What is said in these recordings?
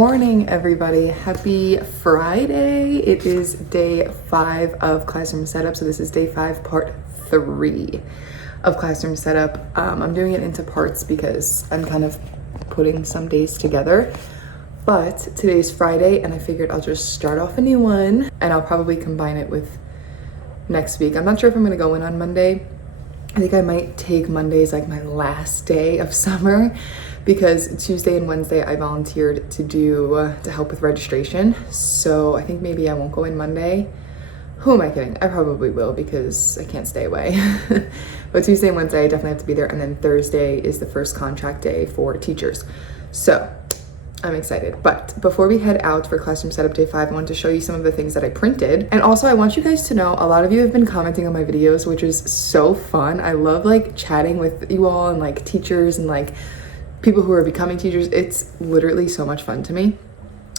morning, everybody. Happy Friday. It is day 5 of classroom setup. So this is day 5, part 3 of classroom setup. I'm doing it into parts because I'm kind of putting some days together. But today's Friday and I figured I'll just start off a new one and I'll probably combine it with next week. I'm not sure if I'm gonna go in on Monday. I think I might take Mondays like my last day of summer because Tuesday and Wednesday I volunteered to help with registration. So I think maybe I won't go in Monday. Who am I kidding? I probably will because I can't stay away. But Tuesday and Wednesday I definitely have to be there, and then Thursday is the first contract day for teachers. So I'm excited. But before we head out for classroom setup day 5, I want to show you some of the things that I printed. And also I want you guys to know, a lot of you have been commenting on my videos, which is so fun. I love like chatting with you all and like teachers and like people who are becoming teachers. It's literally so much fun to me.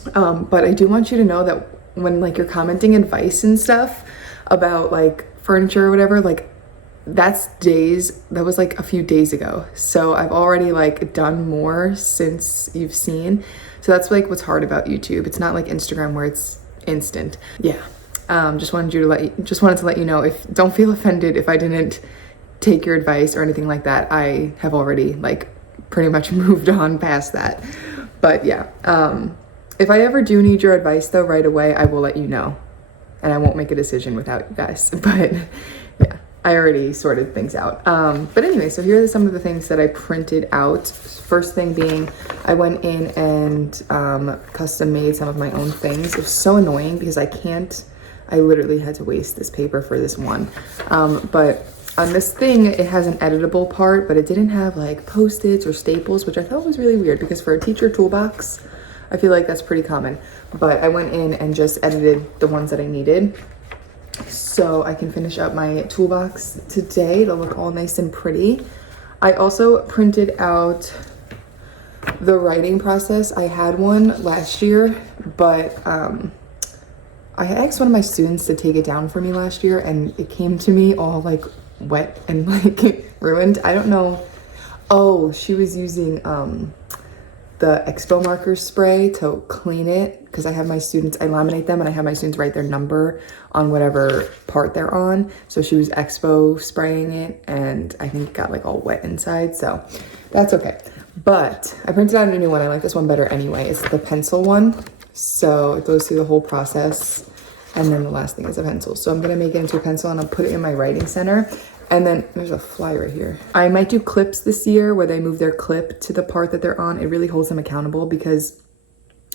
But I do want you to know that when like you're commenting advice and stuff about like furniture or whatever, like that was like a few days ago. So I've already like done more since you've seen. So that's like what's hard about YouTube. It's not like Instagram where it's instant. Yeah. Just wanted to let you know, don't feel offended if I didn't take your advice or anything like that. I have already like pretty much moved on past that. But yeah, if I ever do need your advice though right away, I will let you know, and I won't make a decision without you guys. But yeah, I already sorted things out. But anyway, so here are some of the things that I printed out. First thing being, I went in and custom made some of my own things. It was so annoying because I literally had to waste this paper for this one. But on this thing, it has an editable part, but it didn't have like Post-its or staples, which I thought was really weird because for a teacher toolbox, I feel like that's pretty common. But I went in and just edited the ones that I needed, so I can finish up my toolbox today. It'll look all nice and pretty. I also printed out the writing process. I had one last year, but I asked one of my students to take it down for me last year, and it came to me all like wet and like ruined. I don't know. Oh, she was using the Expo marker spray to clean it, because I laminate them and I have my students write their number on whatever part they're on. So she was Expo spraying it, and I think it got like all wet inside, so that's okay. But I printed out a new one. I like this one better anyway. It's the pencil one, so it goes through the whole process, and then the last thing is a pencil. So I'm gonna make it into a pencil and I'll put it in my writing center. And then there's a fly right here. I might do clips this year where they move their clip to the part that they're on. It really holds them accountable, because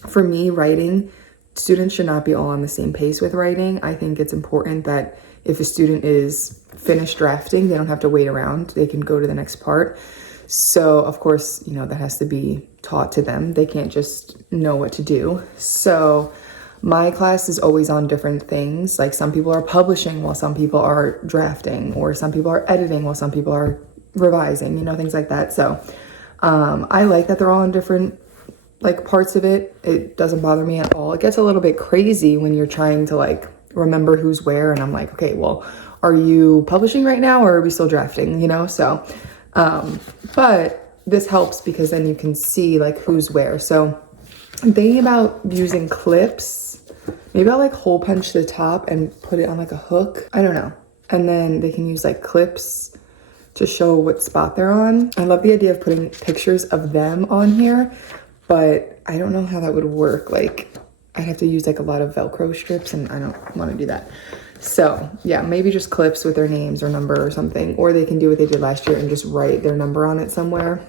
for me, writing, students should not be all on the same pace with writing. I think it's important that if a student is finished drafting, they don't have to wait around. They can go to the next part. So of course, that has to be taught to them. They can't just know what to do. So my class is always on different things. Like some people are publishing while some people are drafting, or some people are editing while some people are revising, things like that. So I like that they're all in different like parts of it. It doesn't bother me at all. It gets a little bit crazy when you're trying to like remember who's where, and I'm like, okay, well, are you publishing right now or are we still drafting, So but this helps because then you can see like who's where. So I'm thinking about using clips. Maybe I'll like hole punch the top and put it on like a hook. I don't know. And then they can use like clips to show what spot they're on. I love the idea of putting pictures of them on here, but I don't know how that would work. Like I'd have to use like a lot of Velcro strips, and I don't want to do that. So yeah, maybe just clips with their names or number or something, or they can do what they did last year and just write their number on it somewhere.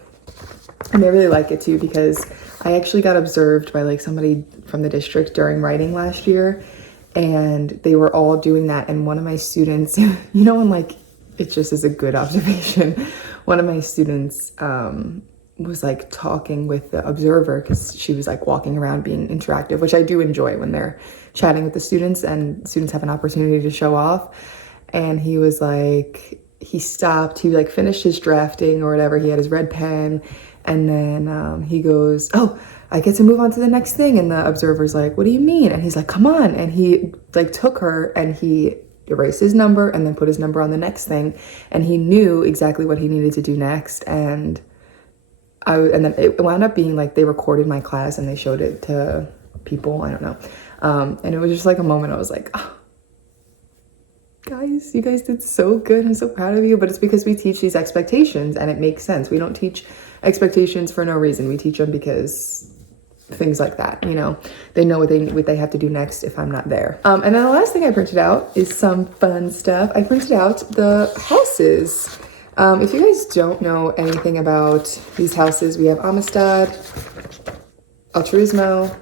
And I really like it too, because I actually got observed by like somebody from the district during writing last year, and they were all doing that. And one of my students, and like, it just is a good observation. One of my students was like talking with the observer, because she was like walking around being interactive, which I do enjoy when they're chatting with the students and students have an opportunity to show off. And he was like, he stopped, he like finished his drafting or whatever. He had his red pen. And then he goes, oh, I get to move on to the next thing. And the observer's like, what do you mean? And he's like, come on. And he like took her and he erased his number and then put his number on the next thing. And he knew exactly what he needed to do next. And and then it wound up being like they recorded my class and they showed it to people. I don't know. And it was just like a moment I was like, oh, guys, you guys did so good. I'm so proud of you. But it's because we teach these expectations and it makes sense. We don't teach expectations for no reason. We teach them because things like that, you know, they know what they have to do next if I'm not there. And then the last thing I printed out is some fun stuff. I printed out the houses. If you guys don't know anything about these houses, we have Amistad, Altruismo,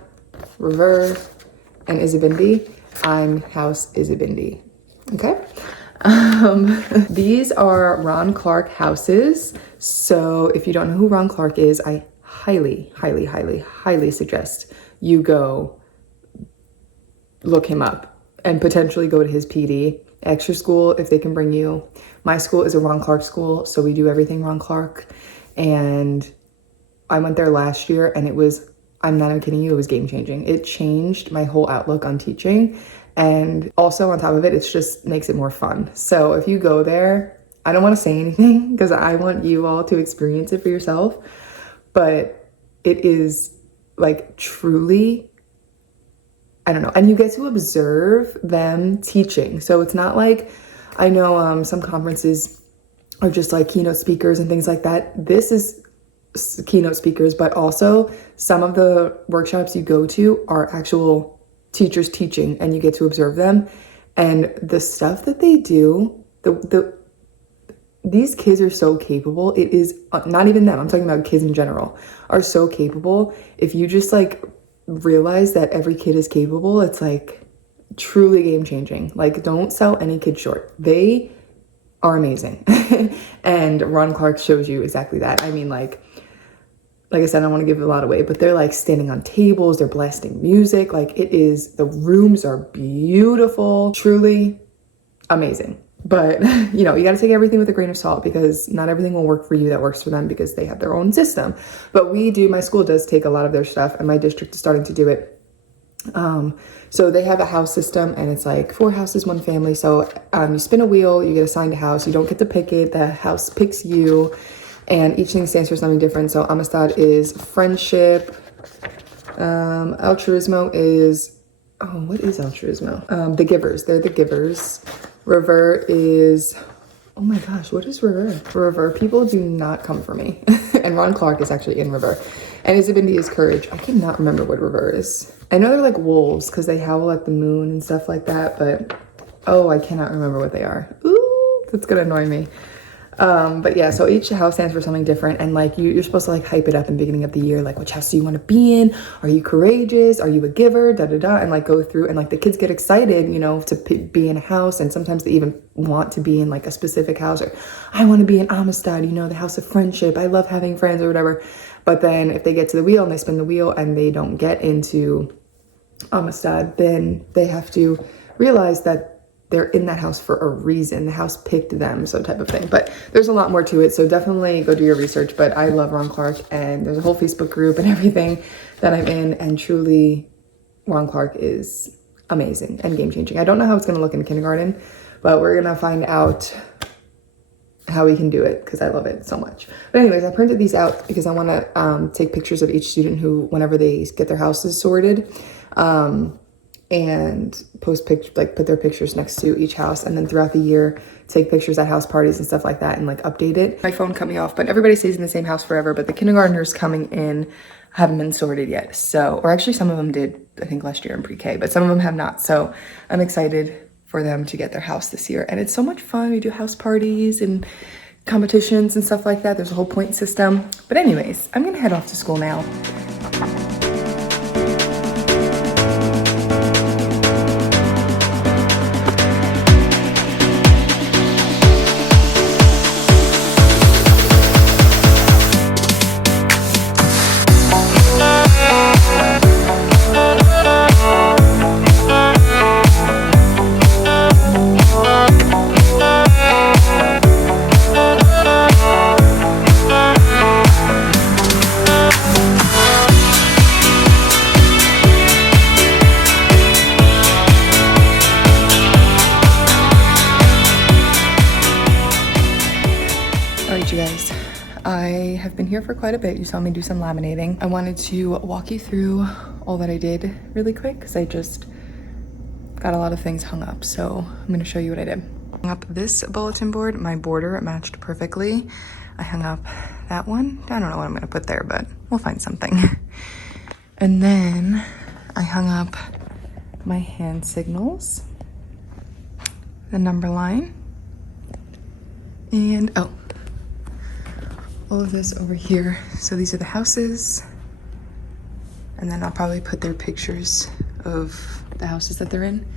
Revere, and Isabindi. I'm House Isabindi. Okay. These are Ron Clark houses. So if you don't know who Ron Clark is, I highly, highly, highly, highly suggest you go look him up and potentially go to his PD. Extra school, if they can bring you. My school is a Ron Clark school, so we do everything Ron Clark. And I went there last year and it was, I'm not even kidding you, it was game changing. It changed my whole outlook on teaching. And also on top of it, it just makes it more fun. So if you go there, I don't want to say anything because I want you all to experience it for yourself. But it is like truly, I don't know. And you get to observe them teaching. So it's not like, I know some conferences are just like keynote speakers and things like that. This is keynote speakers, but also some of the workshops you go to are actual teachers teaching and you get to observe them. And the stuff that they do, these kids are so capable. It is not even them. I'm talking about kids in general are so capable. If you just like realize that every kid is capable, it's like truly game changing. Like don't sell any kid short. They are amazing. And Ron Clark shows you exactly that. I mean, like I said, I don't want to give a lot away, but they're like standing on tables, they're blasting music. Like it is, the rooms are beautiful, truly amazing. But, you know, you got to take everything with a grain of salt because not everything will work for you that works for them because they have their own system. But my school does take a lot of their stuff and my district is starting to do it. So they have a house system and it's like 4 houses, 1 family. So you spin a wheel, you get assigned a house. You don't get to pick it. The house picks you and each thing stands for something different. So Amistad is friendship. Altruismo is, what is Altruismo? The givers. They're the givers. Revere is, oh my gosh, what is Revere? Revere, people do not come for me. And Ron Clark is actually in Revere. And Isabindi is courage. I cannot remember what Revere is. I know they're like wolves because they howl at the moon and stuff like that, but I cannot remember what they are. Ooh, that's gonna annoy me. But yeah, so each house stands for something different. And like you're supposed to like hype it up in the beginning of the year. Like which house do you want to be in? Are you courageous? Are you a giver? Da, da, da. And like go through and like the kids get excited, you know, to be in a house. And sometimes they even want to be in like a specific house or I want to be in Amistad, you know, the house of friendship. I love having friends or whatever. But then if they get to the wheel and they spin the wheel and they don't get into Amistad, then they have to realize that they're in that house for a reason. The house picked them, so type of thing. But there's a lot more to it, so definitely go do your research. But I love Ron Clark, and there's a whole Facebook group and everything that I'm in, and truly, Ron Clark is amazing and game-changing. I don't know how it's going to look in kindergarten, but we're going to find out how we can do it because I love it so much. But anyways, I printed these out because I want to take pictures of each student whenever they get their houses sorted. And put their pictures next to each house, and then throughout the year take pictures at house parties and stuff like that and like update it. My phone cut me off, but everybody stays in the same house forever, but the kindergartners coming in haven't been sorted yet. So, or actually some of them did, I think last year in pre-K, but some of them have not. So I'm excited for them to get their house this year. And it's so much fun. We do house parties and competitions and stuff like that. There's a whole point system. But anyways, I'm gonna head off to school now. I have been here for quite a bit. You saw me do some laminating. I wanted to walk you through all that I did really quick because I just got a lot of things hung up. So I'm gonna show you what I did. I hung up this bulletin board. My border matched perfectly. I hung up that one. I don't know what I'm gonna put there, but we'll find something. And then I hung up my hand signals, the number line, and oh, all of this over here. So these are the houses, and then I'll probably put their pictures of the houses that they're in,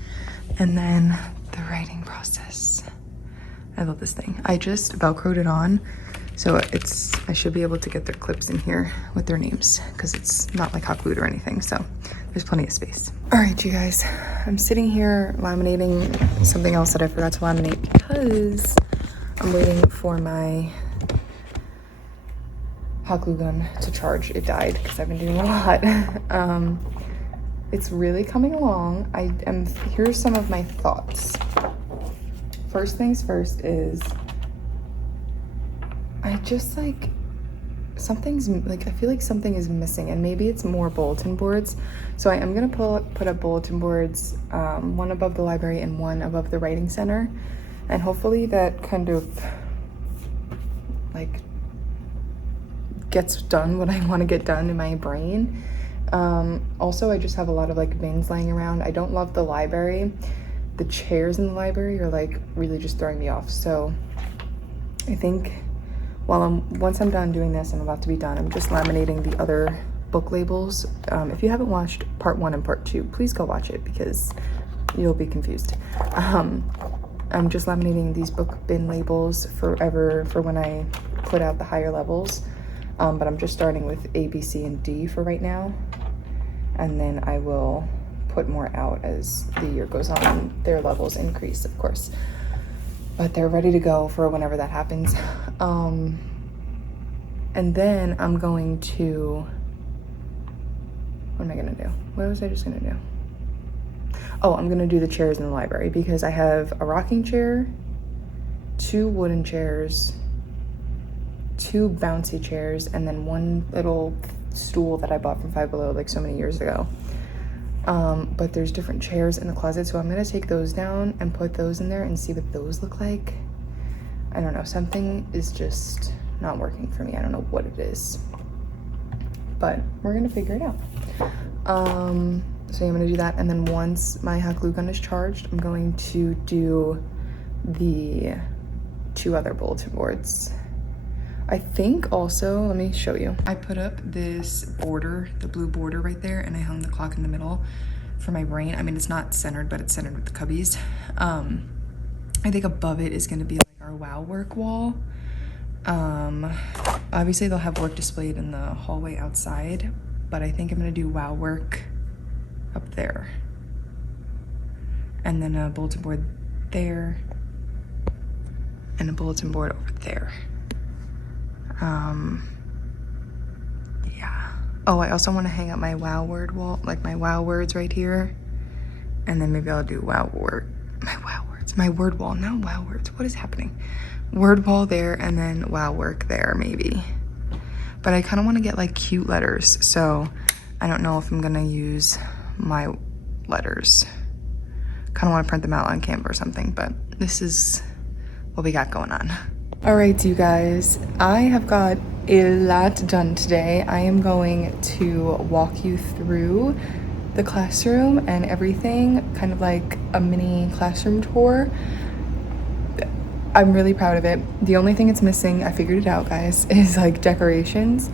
and then the writing process. I love this thing. I just Velcroed it on, so I should be able to get their clips in here with their names because it's not like hot glued or anything, so there's plenty of space. All right, you guys, I'm sitting here laminating something else that I forgot to laminate because I'm waiting for my hot glue gun to charge. It died because I've been doing a lot. It's really coming along. Here's some of my thoughts. First things first is I just like I feel like something is missing, and maybe it's more bulletin boards. So I am gonna put up bulletin boards, one above the library and one above the writing center, and hopefully that kind of like gets done what I want to get done in my brain. Also, I just have a lot of like bins lying around. I don't love the library. The chairs in the library are like really just throwing me off. So I think once I'm done doing this, I'm about to be done, I'm just laminating the other book labels. If you haven't watched part 1 and part 2, please go watch it because you'll be confused. I'm just laminating these book bin labels for when I put out the higher levels. But I'm just starting with A, B, C, and D for right now. And then I will put more out as the year goes on and their levels increase, of course. But they're ready to go for whenever that happens. And then I'm going to, what am I gonna do? What was I just gonna do? Oh, I'm gonna do the chairs in the library because I have a rocking chair, 2 wooden chairs, 2 bouncy chairs, and then 1 little stool that I bought from Five Below like so many years ago. But there's different chairs in the closet, so I'm gonna take those down and put those in there and see what those look like. I don't know, something is just not working for me. I don't know what it is, but we're gonna figure it out. So I'm gonna do that, and then once my hot glue gun is charged, I'm going to do the 2 other bulletin boards. I think also, let me show you. I put up this border, the blue border right there, and I hung the clock in the middle for my brain. I mean, it's not centered, but it's centered with the cubbies. I think above it is gonna be like our wow work wall. Obviously they'll have work displayed in the hallway outside, but I think I'm gonna do wow work up there. And then a bulletin board there, and a bulletin board over there. Yeah. Oh, I also want to hang up my wow word wall, like my wow words right here. And then maybe I'll do my word wall, not wow words. What is happening? Word wall there, and then wow work there, maybe. But I kind of want to get like cute letters, so I don't know if I'm gonna use my letters. Kind of want to print them out on Canva or something, but this is what we got going on. All right, you guys, I have got a lot done today. I am going to walk you through the classroom and everything, kind of like a mini classroom tour. I'm really proud of it. The only thing it's missing, I figured it out, guys, is like decorations.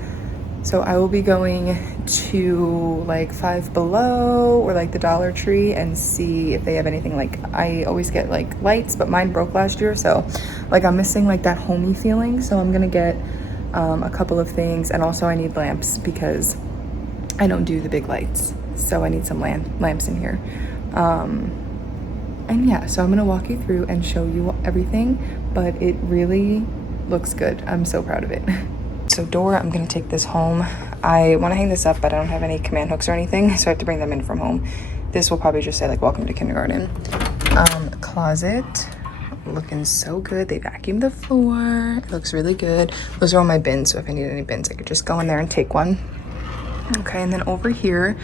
So I will be going to like Five Below or like the Dollar Tree and see if they have anything. Like I always get like lights, but mine broke last year, so like I'm missing like that homey feeling. So I'm gonna get a couple of things, and also I need lamps because I don't do the big lights, so I need some lamps in here. And yeah, so I'm gonna walk you through and show you everything, but it really looks good. I'm so proud of it. So door, I'm gonna take this home. I wanna hang this up, but I don't have any command hooks or anything, so I have to bring them in from home. This will probably just say like, welcome to kindergarten. Closet, looking so good. They vacuumed the floor. It looks really good. Those are all my bins, so if I need any bins, I could just go in there and take one. Okay, and then over here,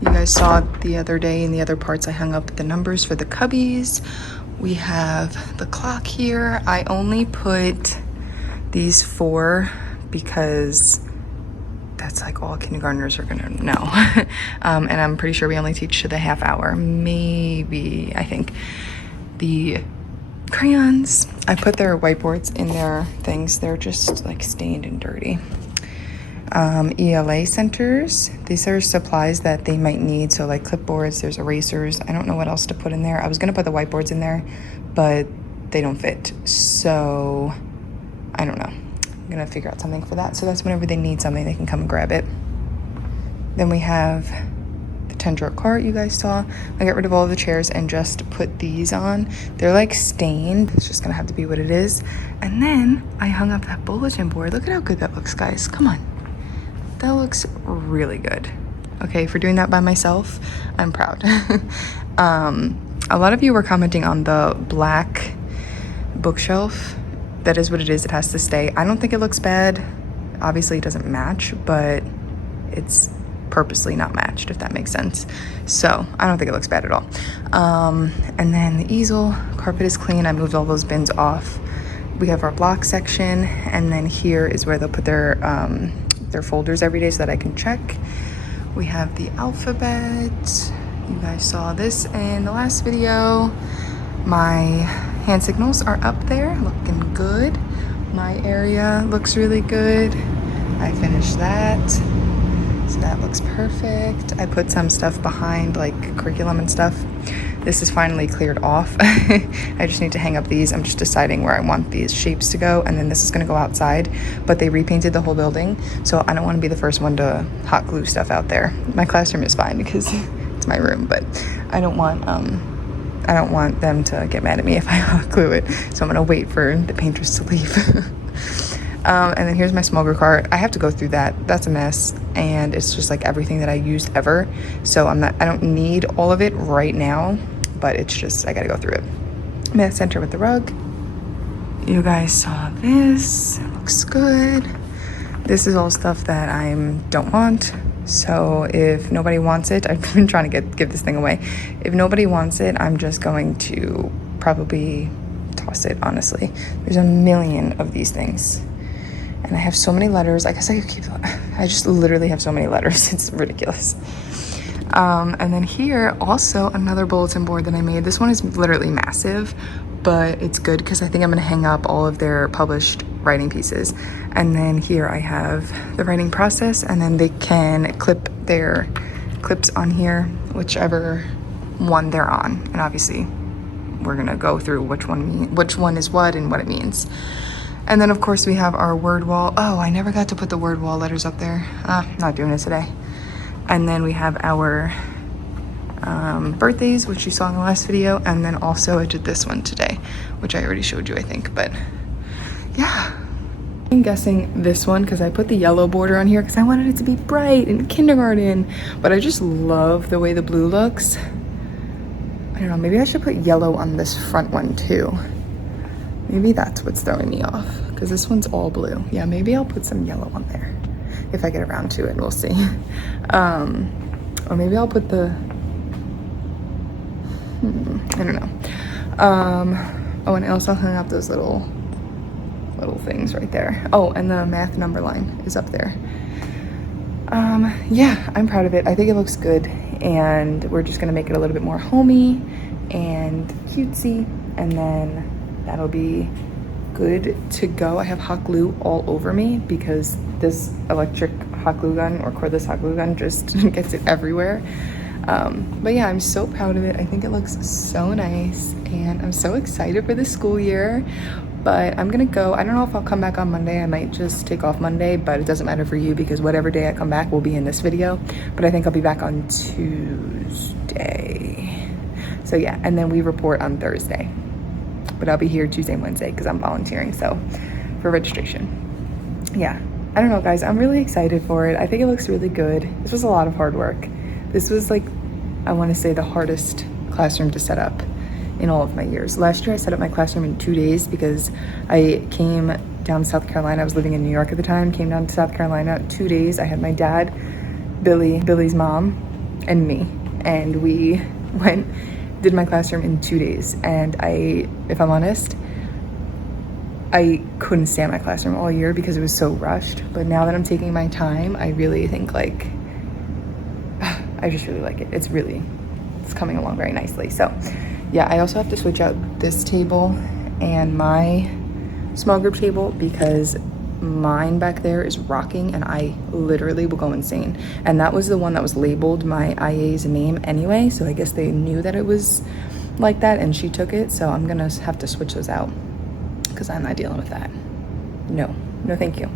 you guys saw the other day in the other parts, I hung up the numbers for the cubbies. We have the clock here. I only put these 4 because that's like all kindergartners are gonna know. And I'm pretty sure we only teach to the half hour, maybe, I think. The crayons, I put their whiteboards in their things. They're just like stained and dirty. ELA centers, these are supplies that they might need, so like clipboards, there's erasers. I don't know what else to put in there. I was gonna put the whiteboards in there, but they don't fit, so I don't know. I'm gonna figure out something for that, so that's whenever they need something, they can come and grab it. Then we have the 10-drawer cart you guys saw. I got rid of all of the chairs and just put these on. They're like stained. It's just gonna have to be what it is. And then I hung up that bulletin board. Look at how good that looks, guys. Come on. That looks really good. Okay, for doing that by myself, I'm proud. A lot of you were commenting on the black bookshelf. That is what it is. It has to stay. I don't think it looks bad. Obviously, it doesn't match, but it's purposely not matched, if that makes sense. So I don't think it looks bad at all. And then the easel, carpet is clean. I moved all those bins off. We have our block section, and then here is where they'll put their folders every day so that I can check. We have the alphabet. You guys saw this in the last video. My hand signals are up there, looking good. My area looks really good. I finished that, so that looks perfect. I put some stuff behind, like curriculum and stuff. This is finally cleared off. I just need to hang up these. I'm just deciding where I want these shapes to go, and then this is gonna go outside, but they repainted the whole building, so I don't wanna be the first one to hot glue stuff out there. My classroom is fine because it's my room, but I don't want them to get mad at me if I hot glue it, so I'm gonna wait for the painters to leave. And then here's my smogger cart. I have to go through that. That's a mess, and it's just like everything that I used ever, so I don't need all of it right now, but it's just, I gotta go through it. Math center with the rug. You guys saw this. It looks good. This is all stuff that I don't want, so if nobody wants it, I've been trying to give this thing away. If nobody wants it, I'm just going to probably toss it, honestly. There's a million of these things. And I have so many letters. I guess I could keep, I just literally have so many letters. It's ridiculous. And then here, also another bulletin board that I made. This one is literally massive, but it's good because I think I'm gonna hang up all of their published writing pieces. And then here I have the writing process, and then they can clip their clips on here, whichever one they're on. And obviously we're gonna go through which one is what and what it means. And then of course we have our word wall. Oh, I never got to put the word wall letters up there. Not doing it today. And then we have our birthdays, which you saw in the last video. And then also I did this one today, which I already showed you, I think, but yeah. I'm guessing this one because I put the yellow border on here because I wanted it to be bright and kindergarten, but I just love the way the blue looks. I don't know, maybe I should put yellow on this front one too. Maybe that's what's throwing me off because this one's all blue. Yeah, maybe I'll put some yellow on there if I get around to it, we'll see. Or maybe I'll put the, I don't know. Oh, and I also hung up those little things right there. Oh, and the math number line is up there. Yeah, I'm proud of it. I think it looks good, and we're just gonna make it a little bit more homey and cutesy, and then that'll be good to go. I have hot glue all over me because this electric hot glue gun or cordless hot glue gun just gets it everywhere. But yeah, I'm so proud of it. I think it looks so nice, and I'm so excited for the school year. But I'm gonna go. I don't know if I'll come back on Monday. I might just take off Monday, but it doesn't matter for you because whatever day I come back will be in this video. But I think I'll be back on Tuesday. So yeah, and then we report on Thursday. But I'll be here Tuesday and Wednesday because I'm volunteering, so for registration. Yeah, I don't know, guys. I'm really excited for it. I think it looks really good. This was a lot of hard work. This was like, I want to say, the hardest classroom to set up in all of my years. Last year I set up my classroom in 2 days because I came down to South Carolina. I was living in New York at the time, came down to South Carolina, 2 days. I had my dad, Billy's mom, and me. And we did my classroom in 2 days. And if I'm honest, I couldn't stay in my classroom all year because it was so rushed. But now that I'm taking my time, I really think like, I just really like it. It's coming along very nicely. So yeah, I also have to switch out this table and my small group table because mine back there is rocking and I literally will go insane. And that was the one that was labeled my IA's name anyway, so I guess they knew that it was like that and she took it. So I'm gonna have to switch those out because I'm not dealing with that. No thank you.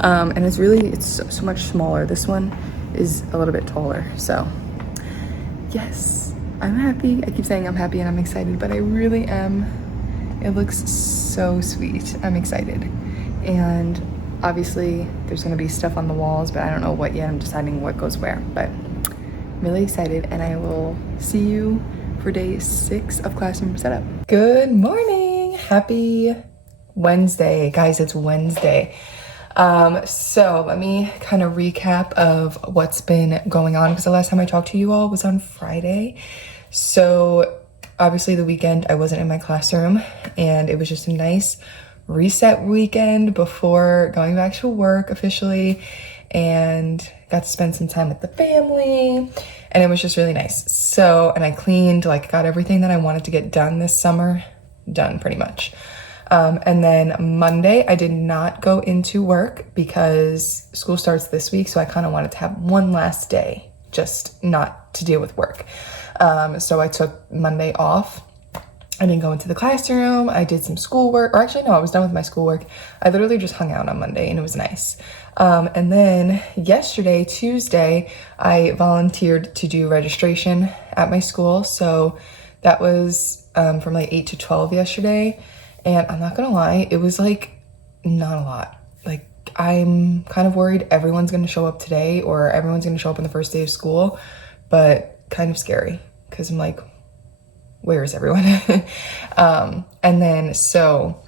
And it's so much smaller. This one is a little bit taller. So yes, I'm happy. I keep saying I'm happy and I'm excited, but I really am. It looks so sweet. I'm excited. And obviously there's gonna be stuff on the walls, but I don't know what yet. I'm deciding what goes where, but I'm really excited and I will see you for day 6 of classroom setup. Good morning. Happy Wednesday. Guys, it's Wednesday. So let me kind of recap of what's been going on because the last time I talked to you all was on Friday. So obviously the weekend I wasn't in my classroom and it was just a nice reset weekend before going back to work officially, and got to spend some time with the family and it was just really nice. So, and I cleaned, like got everything that I wanted to get done this summer done pretty much. And then Monday I did not go into work because school starts this week. So I kind of wanted to have one last day, just not to deal with work. So I took Monday off. I didn't go into the classroom. I did some schoolwork, or actually no, I was done with my schoolwork. I literally just hung out on Monday and it was nice. And then yesterday, Tuesday, I volunteered to do registration at my school. So that was from like 8 to 12 yesterday. And I'm not gonna lie, it was like not a lot. Like I'm kind of worried everyone's gonna show up today or everyone's gonna show up on the first day of school, but kind of scary because I'm like, where is everyone? And then so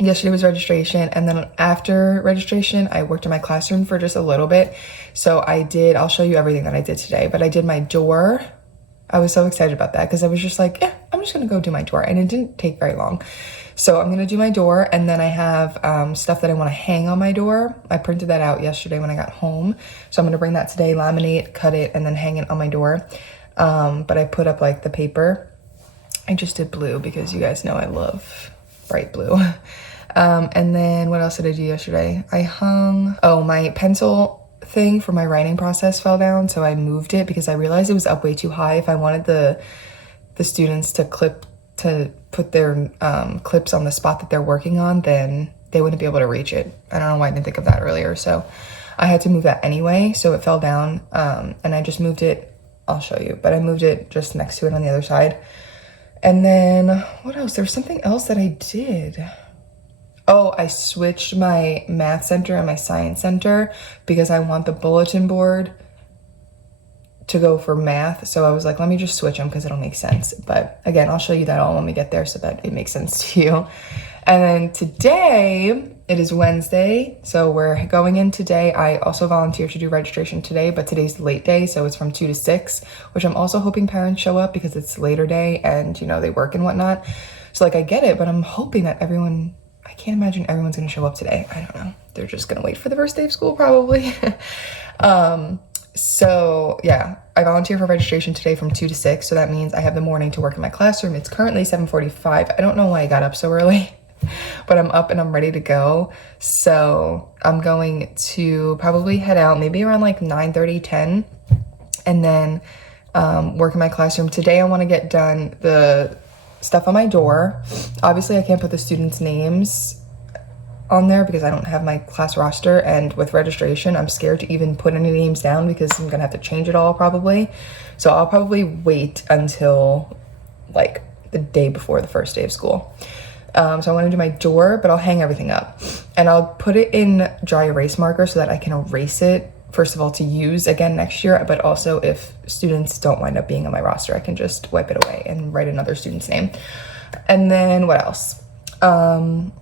yesterday was registration, and then after registration I worked in my classroom for just a little bit. So I'll show you everything that I did today, but I did my door. I was so excited about that because I was just like, yeah, I'm just gonna go do my door, and it didn't take very long. So I'm gonna do my door, and then I have stuff that I want to hang on my door. I printed that out yesterday when I got home, so I'm gonna bring that today, laminate, cut it, and then hang it on my door. But I put up like the paper. I just did blue because you guys know I love bright blue. And then what else did I do yesterday? I hung, my pencil thing for my writing process fell down, so I moved it because I realized it was up way too high. If I wanted the students to put their clips on the spot that they're working on, then they wouldn't be able to reach it. I don't know why I didn't think of that earlier. So I had to move that anyway, so it fell down, and I just moved it. I'll show you, but I moved it just next to it on the other side. And then what else? There was something else that I did. Oh, I switched my math center and my science center because I want the bulletin board to go for math. So I was like, let me just switch them because it'll make sense. But again, I'll show you that all when we get there so that it makes sense to you. And then today, it is Wednesday, so we're going in today. I also volunteered to do registration today, but today's late day, so it's from 2 to 6, which I'm also hoping parents show up because it's later day and, you know, they work and whatnot. So, like, I get it, but I'm hoping that I can't imagine everyone's going to show up today. I don't know. They're just going to wait for the first day of school, probably. So, yeah, I volunteer for registration today from 2 to 6, so that means I have the morning to work in my classroom. It's currently 7:45. I don't know why I got up so early. But I'm up and I'm ready to go. So I'm going to probably head out maybe around like 9:30, 10, and then work in my classroom. Today I want to get done the stuff on my door. Obviously I can't put the students' names on there because I don't have my class roster, and with registration I'm scared to even put any names down because I'm gonna have to change it all probably. So I'll probably wait until like the day before the first day of school. So I want to do my door, but I'll hang everything up and I'll put it in dry erase marker so that I can erase it first of all, to use again next year, but also if students don't wind up being on my roster, I can just wipe it away and write another student's name. And then what else? Oh,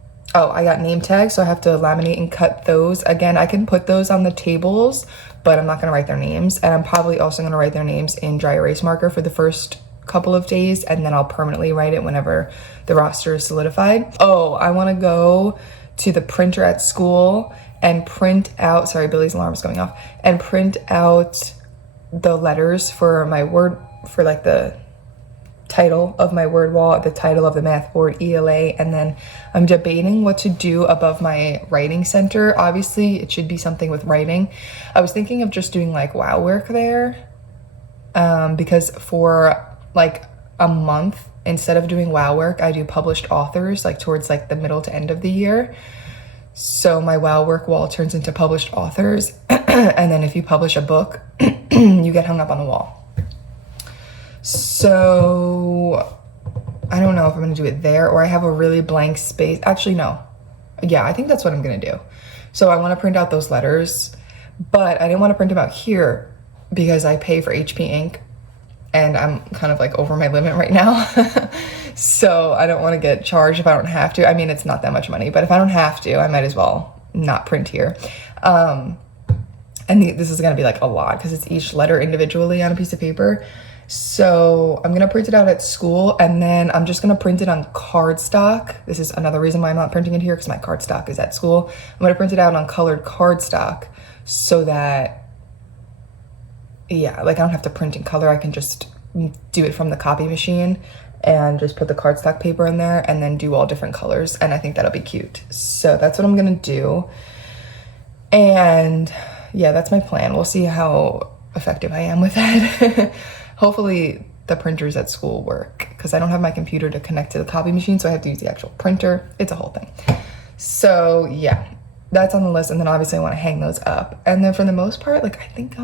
I got name tags, so I have to laminate and cut those. Again, I can put those on the tables, but I'm not gonna write their names. And I'm probably also gonna write their names in dry erase marker for the first couple of days, and then I'll permanently write it whenever the roster is solidified. Oh, I wanna go to the printer at school and print out, sorry, Billy's alarm is going off, and print out the letters for my word, for like the title of my word wall, the title of the math board, ELA, and then I'm debating what to do above my writing center. Obviously, it should be something with writing. I was thinking of just doing like wow work there, because for like a month, instead of doing wow work, I do published authors like towards like the middle to end of the year. So my wow work wall turns into published authors, and then if you publish a book, you get hung up on the wall. So I don't know if I'm gonna do it there or I have a really blank space. Actually, no. Yeah, I think that's what I'm gonna do. So I wanna print out those letters, but I didn't wanna print them out here because I pay for HP ink and I'm kind of like over my limit right now. So I don't wanna get charged if I don't have to. I mean, it's not that much money, but if I don't have to, I might as well not print here. And this is gonna be like a lot because it's each letter individually on a piece of paper. So I'm gonna print it out at school, and then I'm just gonna print it on cardstock. This is another reason why I'm not printing it here, because my cardstock is at school. I'm gonna print it out on colored cardstock so that, yeah, like I don't have to print in color. I can just do it from the copy machine and just put the cardstock paper in there and then do all different colors, and I think that'll be cute. So that's what I'm gonna do. And yeah, that's my plan. We'll see how effective I am with that. Hopefully the printers at school work, because I don't have my computer to connect to the copy machine, so I have to use the actual printer. It's a whole thing. So yeah, that's on the list, and then obviously I want to hang those up. And then for the most part, like I think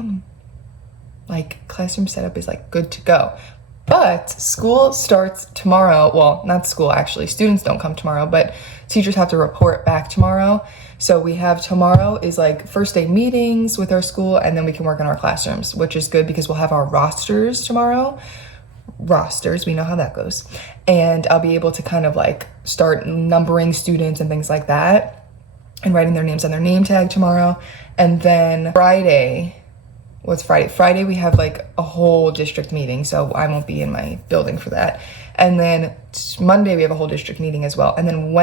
like classroom setup is like good to go. But school starts tomorrow. Well, not school actually. Students don't come tomorrow, but teachers have to report back tomorrow. So we have tomorrow is like first day meetings with our school, and then we can work in our classrooms, which is good because we'll have our rosters tomorrow. Rosters, we know how that goes. And I'll be able to kind of like start numbering students and things like that and writing their names on their name tag tomorrow. And then Friday, what's Friday? Friday we have like a whole district meeting, so I won't be in my building for that. And then Monday we have a whole district meeting as well. And then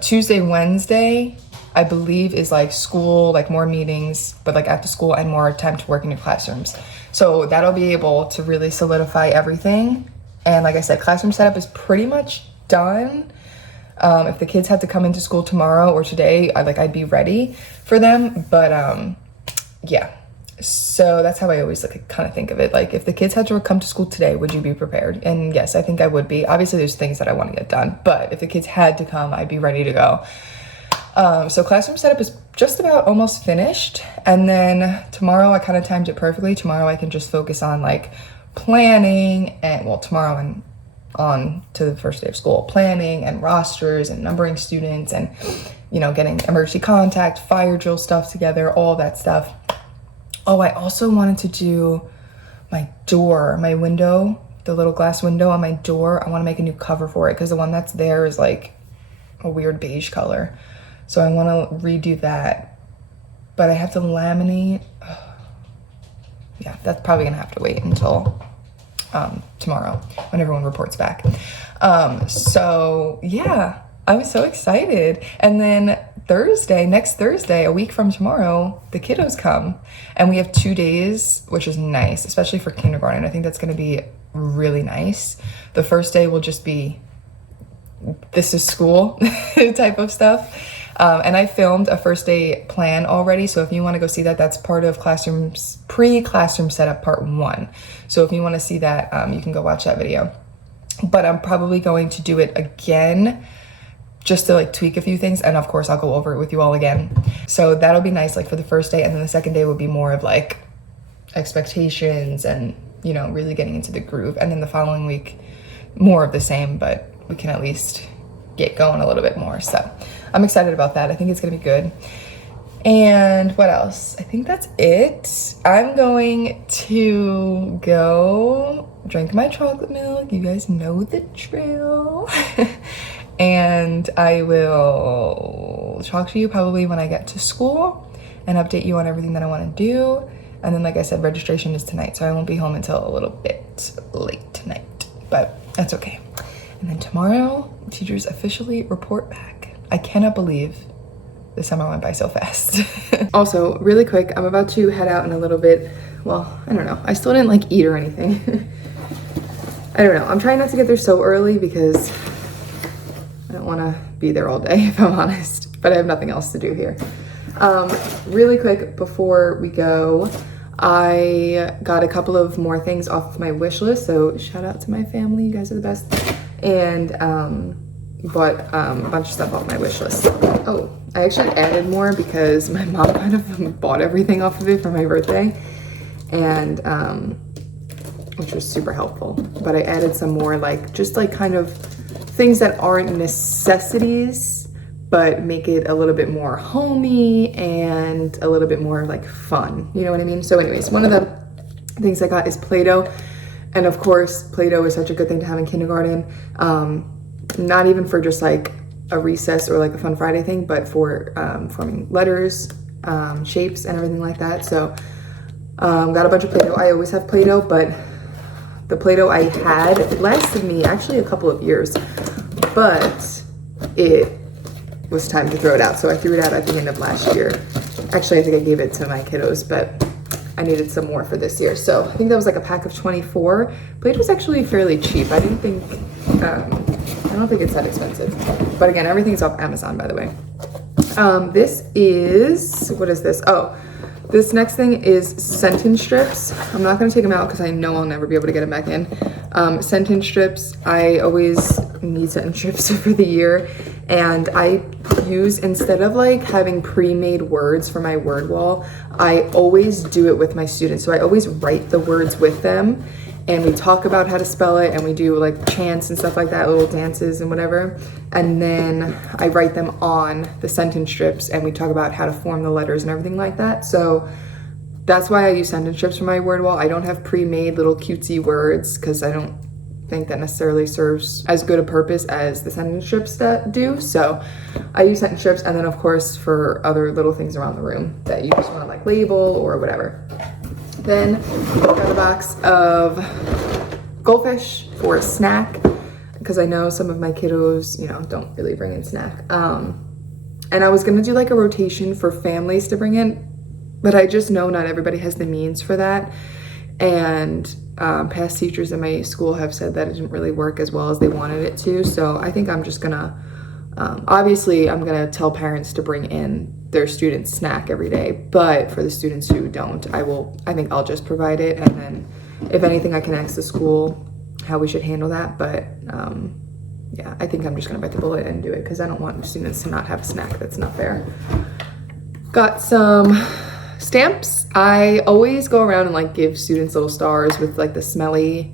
Tuesday, Wednesday, I believe is like school, like more meetings, but like after school and more time to work in your classrooms. So that'll be able to really solidify everything. And like I said, classroom setup is pretty much done. If the kids had to come into school tomorrow or today, I'd be ready for them. But yeah, so that's how I always like kind of think of it. Like if the kids had to come to school today, would you be prepared? And yes, I think I would be. Obviously there's things that I want to get done, but if the kids had to come, I'd be ready to go. So classroom setup is just about almost finished. And then tomorrow I kind of timed it perfectly. Tomorrow I can just focus on like planning and tomorrow and on to the first day of school, planning and rosters and numbering students and, getting emergency contact, fire drill stuff together, all that stuff. Oh, I also wanted to do my door, my window, the little glass window on my door. I want to make a new cover for it because the one that's there is like a weird beige color. So I want to redo that, but I have to laminate. Yeah, that's probably going to have to wait until tomorrow when everyone reports back. So yeah, I was so excited. And then next Thursday, a week from tomorrow, the kiddos come and we have 2 days, which is nice, especially for kindergarten. I think that's going to be really nice. The first day will just be, this is school type of stuff. And I filmed a first day plan already. So if you want to go see that, that's part of pre-classroom setup part 1. So if you want to see that, you can go watch that video. But I'm probably going to do it again just to like tweak a few things, and of course I'll go over it with you all again. So that'll be nice like for the first day, and then the second day will be more of like expectations and really getting into the groove, and then the following week more of the same, but we can at least get going a little bit more. So I'm excited about that. I think it's gonna be good. And what else? I think that's it. I'm going to go drink my chocolate milk. You guys know the drill. And I will talk to you probably when I get to school and update you on everything that I want to do. And then, like I said, registration is tonight, so I won't be home until a little bit late tonight, but that's okay. And then tomorrow, teachers officially report back. I cannot believe the summer went by so fast. Also, really quick, I'm about to head out in a little bit. Well, I don't know. I still didn't like eat or anything. I don't know. I'm trying not to get there so early because I don't want to be there all day, if I'm honest, but I have nothing else to do here. Really quick before we go, I got a couple of more things off my wish list, so shout out to my family, you guys are the best, and bought a bunch of stuff off my wish list. Oh, I actually added more because my mom kind of bought everything off of it for my birthday, and which was super helpful, but I added some more, like just like kind of things that aren't necessities but make it a little bit more homey and a little bit more like fun, you know what I mean? So anyways, one of the things I got is Play-Doh, and of course Play-Doh is such a good thing to have in kindergarten, not even for just like a recess or like a fun Friday thing, but for forming letters, shapes and everything like that. So got a bunch of Play-Doh. I always have Play-Doh, but the Play-Doh I had lasted me actually a couple of years, but it was time to throw it out. So I threw it out at the end of last year. Actually, I think I gave it to my kiddos, but I needed some more for this year. So I think that was like a pack of 24. Play-Doh was actually fairly cheap. I didn't think, I don't think it's that expensive. But again, everything's off Amazon, by the way. This is, what is this? Oh, this next thing is sentence strips. I'm not gonna take them out because I know I'll never be able to get them back in. Sentence strips, I always need sentence strips for the year. And I use, instead of like having pre-made words for my word wall, I always do it with my students. So I always write the words with them, and we talk about how to spell it, and we do like chants and stuff like that, little dances and whatever. And then I write them on the sentence strips, and we talk about how to form the letters and everything like that. So that's why I use sentence strips for my word wall. I don't have pre-made little cutesy words because I don't think that necessarily serves as good a purpose as the sentence strips that do. So I use sentence strips, and then of course for other little things around the room that you just want to like label or whatever. Then I got a box of Goldfish for a snack because I know some of my kiddos, you know, don't really bring in snack. And I was gonna do like a rotation for families to bring in, but I just know not everybody has the means for that. And past teachers in my school have said that it didn't really work as well as they wanted it to. So I think I'm just gonna, obviously I'm gonna tell parents to bring in their students' snack every day, but for the students who don't, I think I'll just provide it. And then if anything, I can ask the school how we should handle that. But yeah, I think I'm just gonna bite the bullet and do it because I don't want students to not have a snack. That's not fair. Got some stamps. I always go around and like give students little stars with like the smelly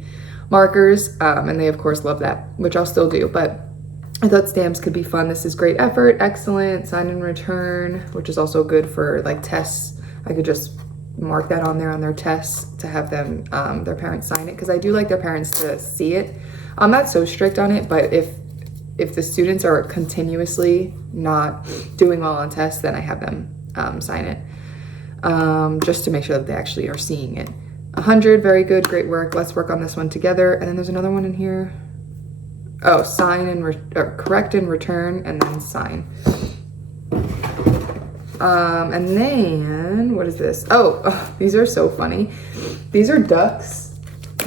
markers, and they of course love that, which I'll still do, but I thought stamps could be fun. This is great effort, excellent, sign and return, which is also good for like tests. I could just mark that on there on their tests to have them, their parents sign it, because I do like their parents to see it. I'm not so strict on it, but if the students are continuously not doing well on tests, then I have them sign it. Just to make sure that they actually are seeing it. 100, very good, great work. Let's work on this one together. And then there's another one in here. Oh, sign and correct and return, and then sign. And then what is this? Oh, these are so funny. These are ducks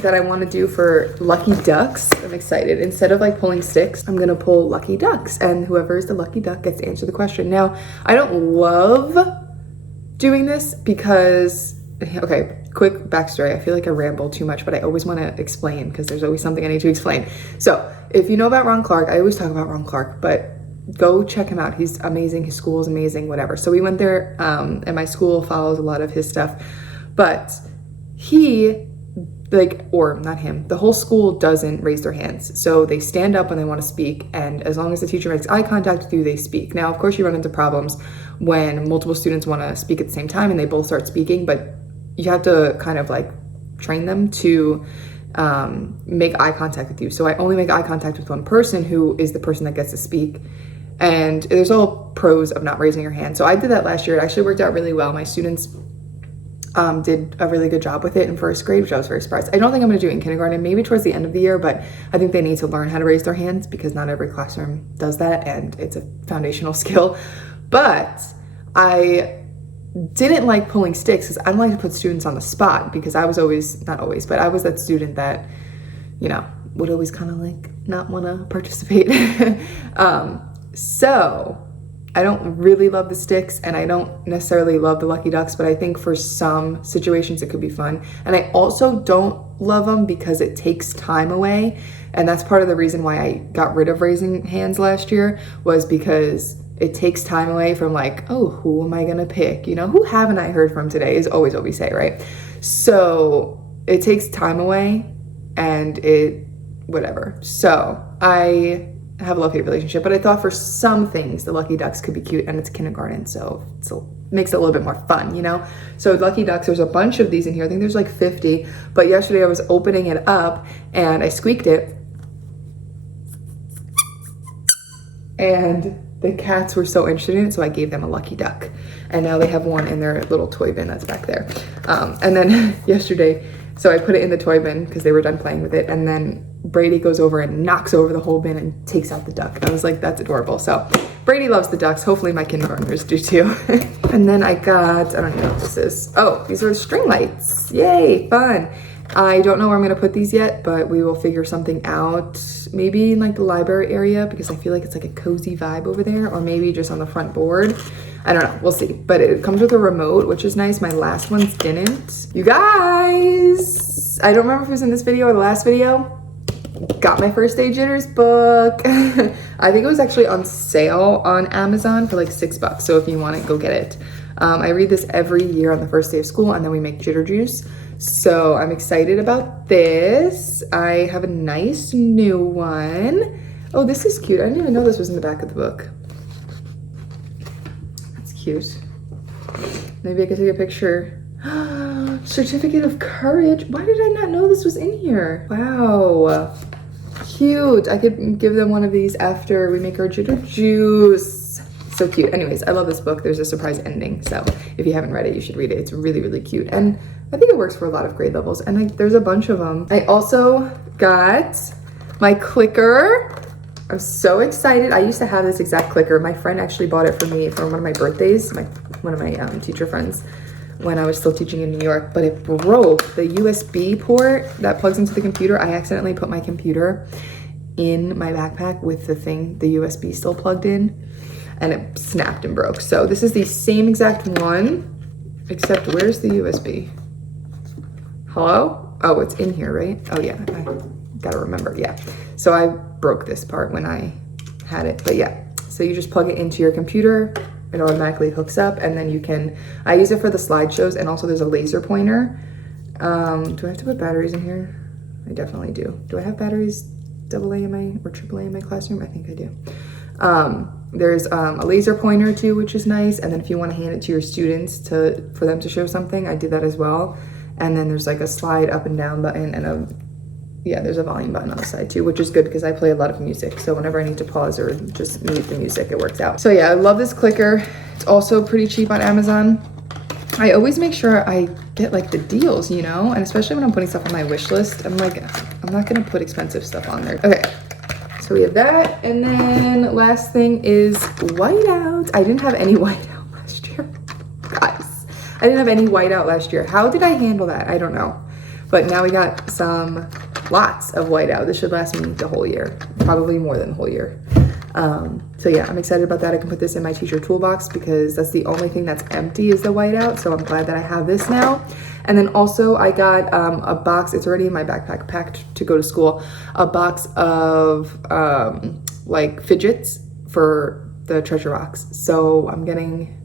that I want to do for lucky ducks. I'm excited. Instead of like pulling sticks, I'm gonna pull lucky ducks, and whoever is the lucky duck gets to answer the question. Now, I don't love doing this because, okay, quick backstory. I feel like I ramble too much, but I always want to explain because there's always something I need to explain. So if you know about Ron Clark, I always talk about Ron Clark, but go check him out. He's amazing. His school is amazing, whatever. So we went there, and my school follows a lot of his stuff, but he like, or not him, the whole school doesn't raise their hands. So they stand up when they want to speak, and as long as the teacher makes eye contact with you, they speak. Now, of course, you run into problems when multiple students want to speak at the same time and they both start speaking, but you have to kind of like train them to make eye contact with you. So I only make eye contact with one person, who is the person that gets to speak. And there's all pros of not raising your hand. So I did that last year. It actually worked out really well. My students did a really good job with it in first grade, which I was very surprised. I don't think I'm going to do it in kindergarten, maybe towards the end of the year, but I think they need to learn how to raise their hands because not every classroom does that, and it's a foundational skill. But I didn't like pulling sticks because I don't like to put students on the spot, because I was always, not always, but I was that student that, you know, would always kind of like not want to participate. So I don't really love the sticks, and I don't necessarily love the Lucky Ducks, but I think for some situations it could be fun. And I also don't love them because it takes time away. And that's part of the reason why I got rid of raising hands last year, was because it takes time away from like, oh, who am I gonna pick? You know, who haven't I heard from today is always what we say, right? So it takes time away, and it, whatever. So I have a love-hate relationship, but I thought for some things the Lucky Ducks could be cute, and it's kindergarten, so it makes it a little bit more fun, you know? So Lucky Ducks, there's a bunch of these in here. I think there's like 50, but yesterday I was opening it up and I squeaked it, and the cats were so interested in it, so I gave them a Lucky Duck, and now they have one in their little toy bin that's back there. And then yesterday, so I put it in the toy bin because they were done playing with it, and then Brady goes over and knocks over the whole bin and takes out the duck. And I was like, that's adorable. So Brady loves the ducks. Hopefully my kindergartners do too. And then I got, I don't know what this is. Oh, these are string lights. Yay, fun. I don't know where I'm gonna put these yet, but we will figure something out. Maybe in like the library area, because I feel like it's like a cozy vibe over there, or maybe just on the front board. I don't know, we'll see. But it comes with a remote, which is nice. My last ones didn't. You guys, I don't remember if it was in this video or the last video. Got my First Day Jitters book. I think it was actually on sale on Amazon for like $6. So if you want it, go get it. I read this every year on the first day of school, and then we make jitter juice. So I'm excited about this. I have a nice new one. Oh, this is cute. I didn't even know this was in the back of the book. That's cute. Maybe I could take a picture. Certificate of Courage. Why did I not know this was in here? Wow. Cute. I could give them one of these after we make our jitter juice. So cute. Anyways, I love this book. There's a surprise ending. So if you haven't read it, you should read it. It's really, really cute. And I think it works for a lot of grade levels. And there's a bunch of them. I also got my clicker. I'm so excited. I used to have this exact clicker. My friend actually bought it for me for one of my birthdays. One of my teacher friends, when I was still teaching in New York, but it broke. The USB port that plugs into the computer, I accidentally put my computer in my backpack with the USB still plugged in, and it snapped and broke. So this is the same exact one, except where's the USB? Hello? Oh, it's in here, right? Oh yeah, I gotta remember, yeah. So I broke this part when I had it, but yeah. So you just plug it into your computer, it automatically hooks up, and then you can, I use it for the slideshows, and also there's a laser pointer. Do I have to put batteries in here? I definitely do. Do I have batteries AA or AAA in my classroom? I think I do. There's a laser pointer too, which is nice. And then if you want to hand it to your students for them to show something, I did that as well. And then there's like a slide up and down button, and there's a volume button on the side too, which is good because I play a lot of music. So whenever I need to pause or just mute the music, it works out. So yeah, I love this clicker. It's also pretty cheap on Amazon. I always make sure I get like the deals, you know, and especially when I'm putting stuff on my wish list, I'm like, I'm not gonna put expensive stuff on there. Okay, so we have that. And then last thing is whiteout. I didn't have any whiteout last year, guys. I didn't have any whiteout last year. How did I handle that? I don't know. But now we got lots of whiteout. This should last me the whole year, probably more than the whole year. So yeah, I'm excited about that. I can put this in my teacher toolbox because that's the only thing that's empty is the whiteout. So I'm glad that I have this now. And then also I got a box, it's already in my backpack, packed to go to school, a box of like fidgets for the treasure box. So I'm getting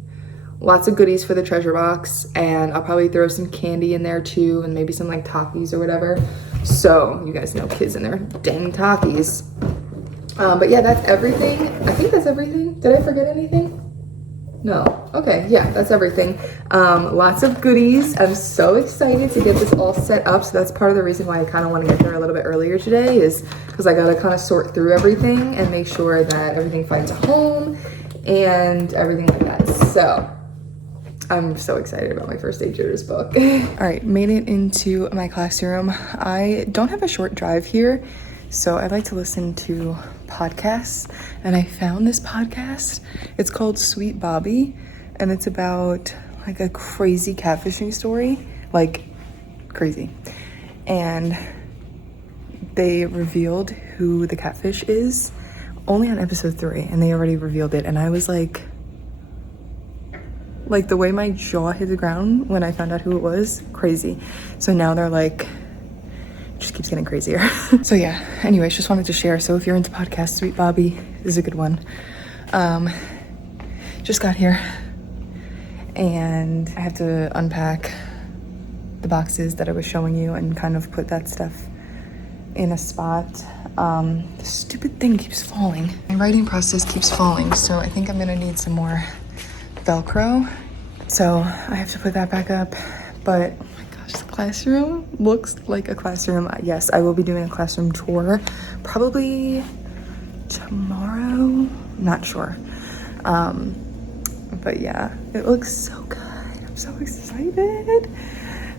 lots of goodies for the treasure box, and I'll probably throw some candy in there too, and maybe some like Takis or whatever. So you guys know kids and their dang Takis. But yeah, that's everything. I think that's everything. Did I forget anything? No. Okay, yeah, that's everything. Lots of goodies. I'm so excited to get this all set up. So that's part of the reason why I kind of want to get there a little bit earlier today, is because I got to kind of sort through everything and make sure that everything finds a home and everything like that. So I'm so excited about my first day Jodas book. All right, made it into my classroom. I don't have a short drive here, so I like to listen to podcasts, and I found this podcast. It's called Sweet Bobby, and it's about like a crazy catfishing story, like crazy. And they revealed who the catfish is only on episode 3, and they already revealed it, and I was like the way my jaw hit the ground when I found out who it was, crazy. So now they're like, just keeps getting crazier. So yeah, anyways, just wanted to share. So if you're into podcasts, Sweet Bobby is a good one. Just got here and I have to unpack the boxes that I was showing you and kind of put that stuff in a spot. The stupid thing keeps falling. My writing process keeps falling, so I think I'm gonna need some more Velcro. So I have to put that back up, but oh my gosh, the classroom looks like a classroom. Yes, I will be doing a classroom tour probably tomorrow, not sure. But yeah, it looks so good. I'm so excited.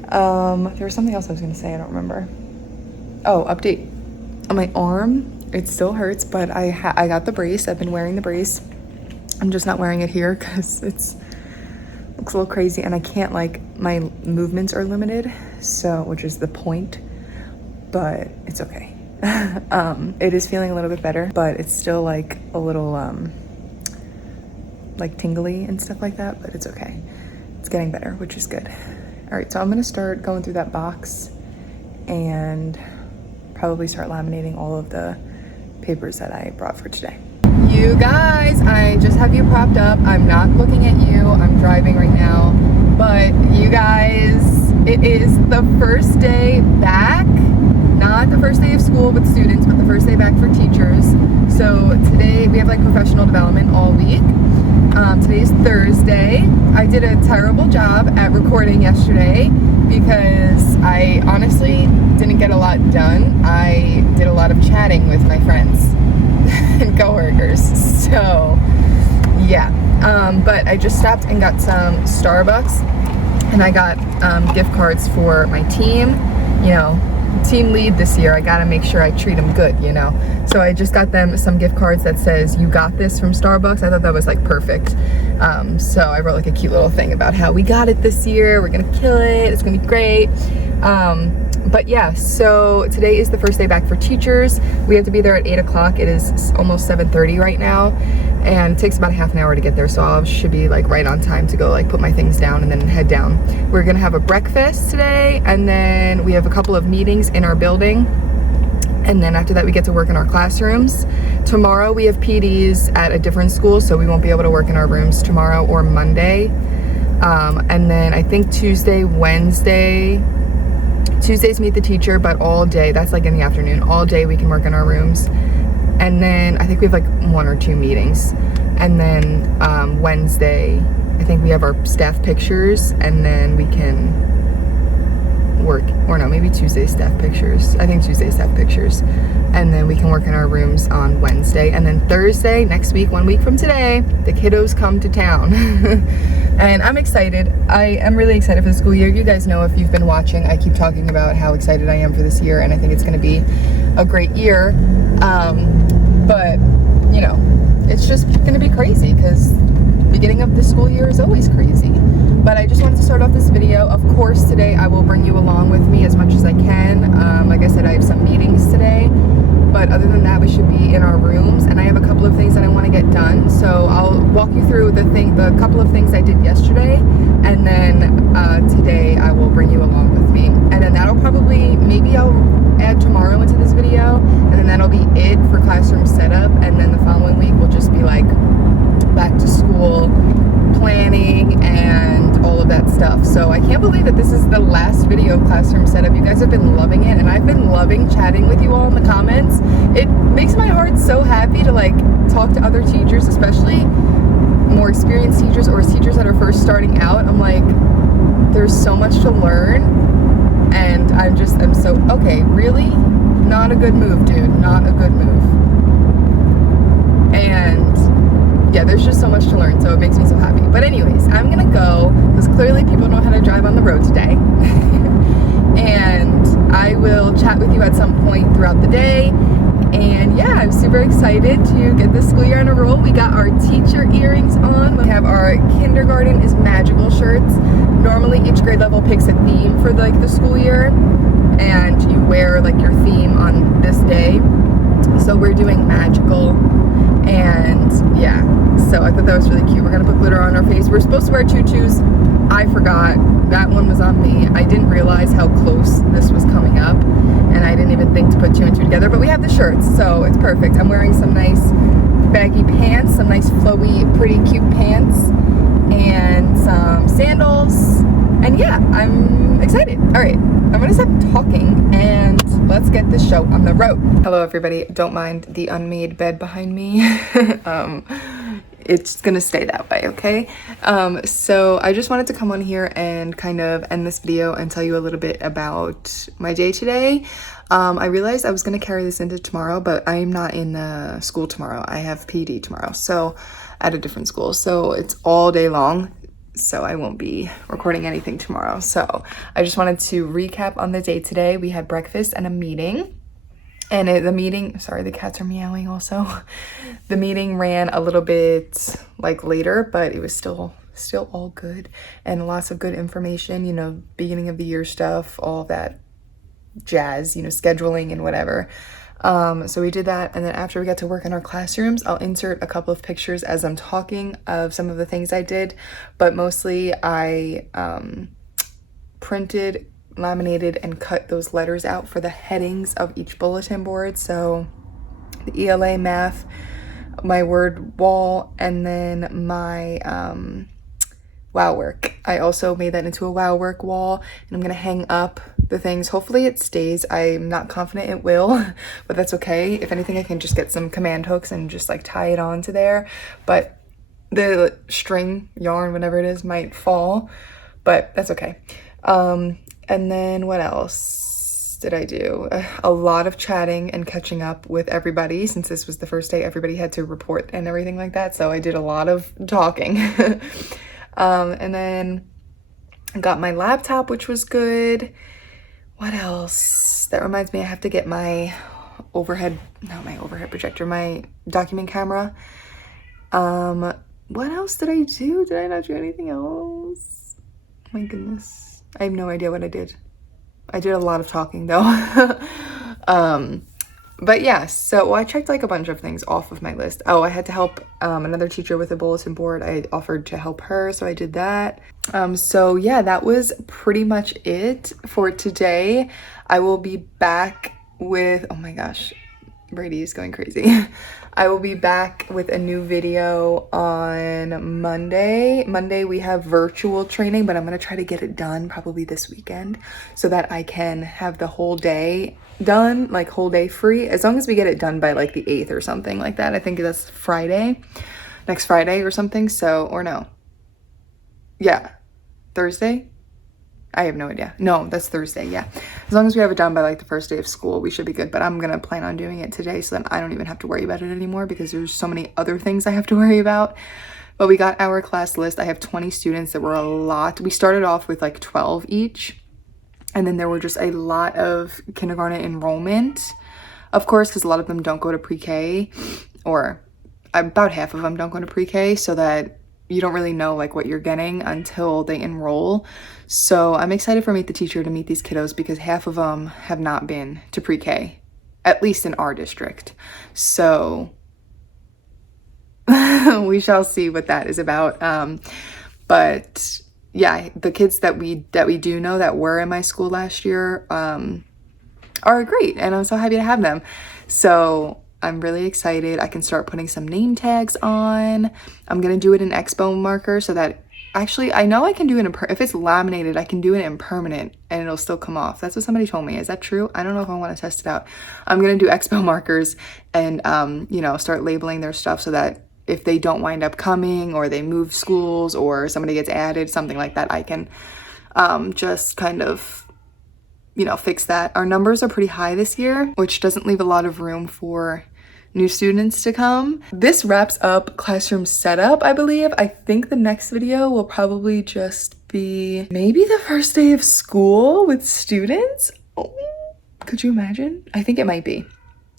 There was something else I was gonna say, I don't remember. Oh, update on my arm. It still hurts, but I got the brace. I've been wearing the brace. I'm just not wearing it here because looks a little crazy, and I can't, like, my movements are limited, so, which is the point, but it's okay. It is feeling a little bit better, but it's still like a little like tingly and stuff like that, but it's okay. It's getting better, which is good. All right, so I'm gonna start going through that box and probably start laminating all of the papers that I brought for today. You guys, I just have you propped up. I'm not looking at you. I'm driving right now. But you guys, it is the first day back. Not the first day of school with students, but the first day back for teachers. So today we have like professional development all week. Today is Thursday. I did a terrible job at recording yesterday because I honestly didn't get a lot done. I did a lot of chatting with my friends and coworkers, so yeah. But I just stopped and got some Starbucks, and I got gift cards for my team. You know, team lead this year, I gotta make sure I treat them good, you know. So I just got them some gift cards that says "You got this" from Starbucks. I thought that was like perfect. So I wrote like a cute little thing about how we got it this year. We're gonna kill it. It's gonna be great. But yeah, so today is the first day back for teachers. We have to be there at 8 o'clock. It is almost 7:30 right now, and it takes about half an hour to get there, so I should be like right on time to go like put my things down and then head down. We're gonna have a breakfast today, and then we have a couple of meetings in our building, and then after that we get to work in our classrooms. Tomorrow we have PDs at a different school, so we won't be able to work in our rooms tomorrow or Monday. And then I think Tuesdays meet the teacher, but all day, that's like in the afternoon, all day we can work in our rooms. And then I think we have like 1 or 2 meetings. And then Wednesday, I think we have our staff pictures, and then we can work, or no, maybe Tuesday staff pictures. I think Tuesday staff pictures. And then we can work in our rooms on Wednesday. And then Thursday, next week, 1 week from today, the kiddos come to town. And I'm excited. I am really excited for the school year. You guys know, if you've been watching, I keep talking about how excited I am for this year, and I think it's gonna be a great year. But, you know, it's just gonna be crazy because beginning of the school year is always crazy. But I just wanted to start off this video. Of course, today I will bring you along with me as much as I can. Like I said, I have some meetings today. But other than that, we should be in our rooms, and I have a couple of things that I want to get done. So I'll walk you through the couple of things I did yesterday, and then today I will bring you along with me. And then that'll probably, maybe I'll add tomorrow into this video, and then that'll be it for classroom setup. And then the following week will just be like back to school planning that this is the last video of Classroom Setup. You guys have been loving it, and I've been loving chatting with you all in the comments. It makes my heart so happy to like talk to other teachers, especially more experienced teachers or teachers that are first starting out. I'm like, there's so much to learn, and I'm so, okay, really? Not a good move, dude. Not a good move. And yeah, there's just so much to learn, so it makes me so happy. But anyways, I'm gonna go, because clearly people know how to drive on the road today. And I will chat with you at some point throughout the day. And yeah, I'm super excited to get this school year on a roll. We got our teacher earrings on. We have our kindergarten is magical shirts. Normally each grade level picks a theme for like the school year, and you wear like your theme on this day. So we're doing magical, and yeah, so I thought that was really cute. We're gonna put glitter on our face. We're supposed to wear tutus. I forgot. That one was on me. I didn't realize how close this was coming up, and I didn't even think to put two and two together, but we have the shirts, so it's perfect. I'm wearing some nice baggy pants, some nice flowy, pretty cute pants, and some sandals, and yeah, I'm excited. All right, I'm gonna stop talking and let's get this show on the road. Hello everybody, don't mind the unmade bed behind me. It's gonna stay that way, okay? So I just wanted to come on here and kind of end this video and tell you a little bit about my day today. I realized I was gonna carry this into tomorrow, but I'm not in the school tomorrow. I have PD tomorrow, so at a different school. So it's all day long, so I won't be recording anything tomorrow. So I just wanted to recap on the day today. We had breakfast and a meeting. And the meeting, sorry, the cats are meowing also. The meeting ran a little bit like later, but it was still all good and lots of good information, you know, beginning of the year stuff, all that jazz, you know, scheduling and whatever. So we did that, and then after we got to work in our classrooms, I'll insert a couple of pictures as I'm talking of some of the things I did, but mostly I printed, laminated, and cut those letters out for the headings of each bulletin board. So the ELA math, my word wall, and then my wow work. I also made that into a wow work wall, and I'm gonna hang up the things. Hopefully it stays. I'm not confident it will, but that's okay. If anything, I can just get some command hooks and just like tie it onto there, but the string, yarn, whatever it is, might fall, but that's okay. And then what else did I do? A lot of chatting and catching up with everybody, since this was the first day everybody had to report and everything like that. So I did a lot of talking. And then I got my laptop, which was good. What else? That reminds me, I have to get my not my overhead projector, my document camera. What else did I do? Did I not do anything else? My goodness. I have no idea what I did. I did a lot of talking though. But yeah, so I checked like a bunch of things off of my list. Oh, I had to help another teacher with a bulletin board. I offered to help her, so I did that. So yeah, that was pretty much it for today. I will be back with, oh my gosh, Brady is going crazy. I will be back with a new video on Monday. Monday we have virtual training, but I'm gonna try to get it done probably this weekend so that I can have the whole day done, like whole day free, as long as we get it done by like the 8th or something like that. I think that's Friday, next Friday or something. So, or no. Yeah, Thursday? I have no idea. No, that's Thursday, yeah. As long as we have it done by like the first day of school, we should be good. But I'm gonna plan on doing it today so that I don't even have to worry about it anymore, because there's so many other things I have to worry about. But we got our class list. I have 20 students. That were a lot. We started off with like 12 each. And then there were just a lot of kindergarten enrollment, of course, because a lot of them don't go to pre-K, or about half of them don't go to pre-K, so that you don't really know like what you're getting until they enroll. So I'm excited for Meet the Teacher to meet these kiddos, because half of them have not been to pre-K, at least in our district. So we shall see what that is about. But yeah, the kids that we do know that were in my school last year are great, and I'm so happy to have them. So I'm really excited. I can start putting some name tags on. I'm gonna do it in Expo marker so that Actually, I know I can do it if it's laminated, I can do it in permanent and it'll still come off. That's what somebody told me. Is that true? I don't know if I want to test it out. I'm gonna do Expo markers and you know, start labeling their stuff so that if they don't wind up coming or they move schools or somebody gets added, something like that, I can just kind of, you know, fix that. Our numbers are pretty high this year, which doesn't leave a lot of room for new students to come. This wraps up classroom setup, I believe. I think the next video will probably just be maybe the first day of school with students. Oh, could you imagine? I think it might be.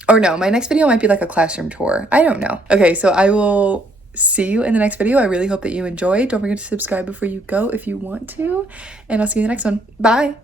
Or no, my next video might be like a classroom tour. I don't know. Okay, so I will see you in the next video. I really hope that you enjoyed. Don't forget to subscribe before you go if you want to. And I'll see you in the next one. Bye.